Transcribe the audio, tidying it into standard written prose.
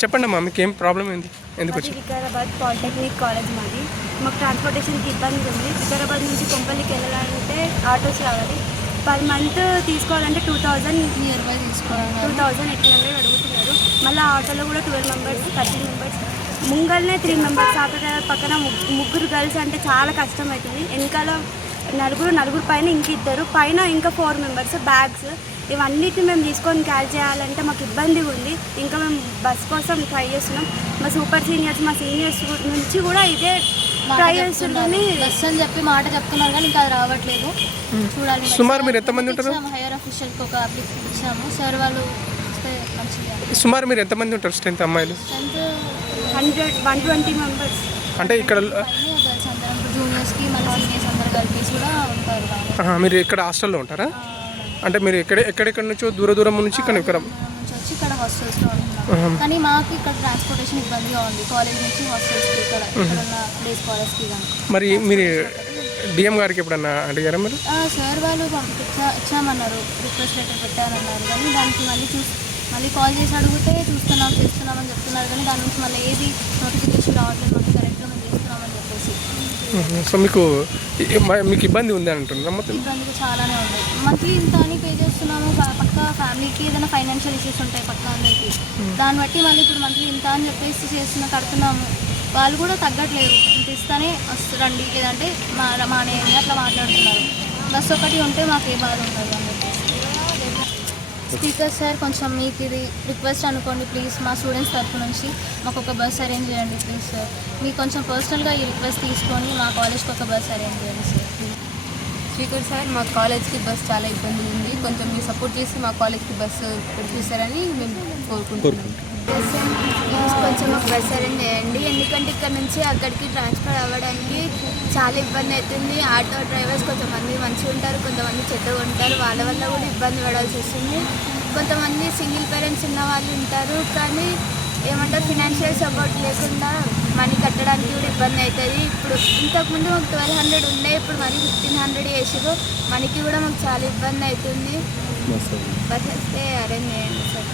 చెప్పండి అమ్మా, మీకు ఏం ప్రాబ్లం ఏంది, ఎందుకు వచ్చి? వికారాబాద్ పాలిటెక్నిక్ కాలేజ్ మాది. మాకు ట్రాన్స్పోర్టేషన్కి ఇబ్బంది ఉంది. వికారాబాద్ నుంచి కొంపల్లికి వెళ్ళాలంటే ఆటోస్ రావాలి. పర్ మంత్ తీసుకోవాలంటే 2000 నియర్ బై తీసుకోవాలి. 2800 అడుగుతున్నారు. మళ్ళీ ఆటోలో కూడా 12 మెంబర్స్ 13 మెంబర్స్. ముంగల్నే 3 మెంబర్స్, ఆటో పక్కన ముగ్గురు గర్ల్స్ అంటే చాలా కష్టం అవుతుంది. వెనకాల నలుగురు పైన ఇంకిద్దరు, పైన ఇంకా 4 మెంబర్స్. బ్యాగ్స్ ఇవన్నిటిని మేము తీసుకొని క్యారీ చేయాలంటే మాకు ఇబ్బందిగా ఉంది. ఇంకా మేము బస్ కోసం ట్రై చేస్తున్నాం. మా సూపర్ సీనియర్స్, మా సీనియర్స్ నుంచి కూడా ఇదే ట్రై చేస్తున్నాం. బస్ అని చెప్పి మాట చెప్తున్నారు కానీ ఇంకా అది రావట్లేదు. చూడాలి. సుమారు మీరు ఎంతమంది ఉంటారు? హైయర్ అఫీషియల్కి ఒక అప్లికేషన్ ఇచ్చాము. సార్ వాళ్ళు వస్తే మంచిగా. సుమారు మీరు ఎంతమంది ఉంటారు స్ట్రెంత్ అమ్మాయిలు? 120 మెంబర్స్. అంటే ఇక్కడ గర్ల్స్ అందరం జూనియర్స్కి మళ్ళీ సీనియర్స్ అందరు కలిపేసి కూడా ఉంటారు. మీరు ఇక్కడ హాస్టల్లో ఉంటారా? అంటే మీరు ఎక్కడెక్కడ నుంచో దూరం నుంచి ఇక్కడ వచ్చి ఇక్కడ హాస్టల్స్లో ఉంటున్నాం. కానీ మాకు ఇక్కడ ట్రాన్స్పోర్టేషన్ ఇబ్బందిగా ఉంది. కాలేజ్ నుంచి హాస్టల్స్కి ఇక్కడ ఉన్న డే స్కాలర్స్కి కానీ. మరి మీరు డిఎం గారికి ఎప్పుడన్నా అడిగారా మీరు? సార్ వాళ్ళు ఇచ్చామన్నారు, రిక్వెస్ట్ లెటర్ పెట్టారన్నారు. కానీ దానికి మళ్ళీ కాల్ చేసి అడిగితే చేస్తున్నామని చెప్తున్నారు. కానీ దాని నుంచి మళ్ళీ ఏది నోటిఫికేషన్ రావట్లేదు. మళ్ళీ కరెక్ట్గా మేము చేస్తున్నామని చెప్పేసి. సో మీకు ఇబ్బంది ఉంది అంటున్నారా? మొత్తం ఇబ్బంది చాలానే ఉంది. మంత్లీ ఇంత అని పే చేస్తున్నాము. పక్క ఫ్యామిలీకి ఏదైనా ఫైనాన్షియల్ ఇష్యూస్ ఉంటాయి పక్క అందరికీ. దాన్ని బట్టి మళ్ళీ ఇప్పుడు మంత్లీ ఇంత అని చెప్పేసి కడుతున్నాము. వాళ్ళు కూడా తగ్గట్లేదు. ఇంత ఇస్తానే వస్తారండి, లేదంటే మానేయండి అట్లా మాట్లాడుతున్నారు. బస్ ఒకటి ఉంటే మాకు ఏ బాధ ఉండదు అని చెప్పేసి. స్పీకర్ సార్, కొంచెం మీకు ఇది రిక్వెస్ట్ అనుకోండి ప్లీజ్. మా స్టూడెంట్స్ తరఫు నుంచి మాకు ఒక బస్ అరేంజ్ చేయండి ప్లీజ్ సార్. మీకు కొంచెం పర్సనల్గా ఈ రిక్వెస్ట్ తీసుకొని మా కాలేజ్కి ఒక బస్ అరేంజ్ చేయండి సార్. స్పీకర్ సార్, మా కాలేజ్కి బస్ చాలా ఇబ్బంది ఉంది. కొంచెం మీరు సపోర్ట్ చేసి మా కాలేజ్కి బస్సు పెట్టిస్తారని మేము కోరుకుంటున్నాం. కొంచెం ఒక బస్ అరేంజ్ చేయండి. ఎందుకంటే ఇక్కడ నుంచి అక్కడికి ట్రాన్స్ఫర్ అవ్వడానికి చాలా ఇబ్బంది అవుతుంది. ఆటో డ్రైవర్స్ కొంతమంది మంచిగా ఉంటారు, కొంతమంది చెత్తగా ఉంటారు. వాళ్ళ వల్ల కూడా ఇబ్బంది పడాల్సి వస్తుంది. కొంతమంది సింగిల్ పేరెంట్స్ ఉన్న వాళ్ళు ఉంటారు, కానీ ఏమంటారు ఫినాన్షియల్ సపోర్ట్ లేకుండా మనీ కట్టడానికి కూడా ఇబ్బంది అవుతుంది. ఇప్పుడు ఇంతకుముందు మాకు 1200 ఉండే, ఇప్పుడు మరి 1500 వేసారు. మనకి కూడా మాకు చాలా ఇబ్బంది అవుతుంది. బస్ వస్తే అరేంజ్ చేయండి సార్.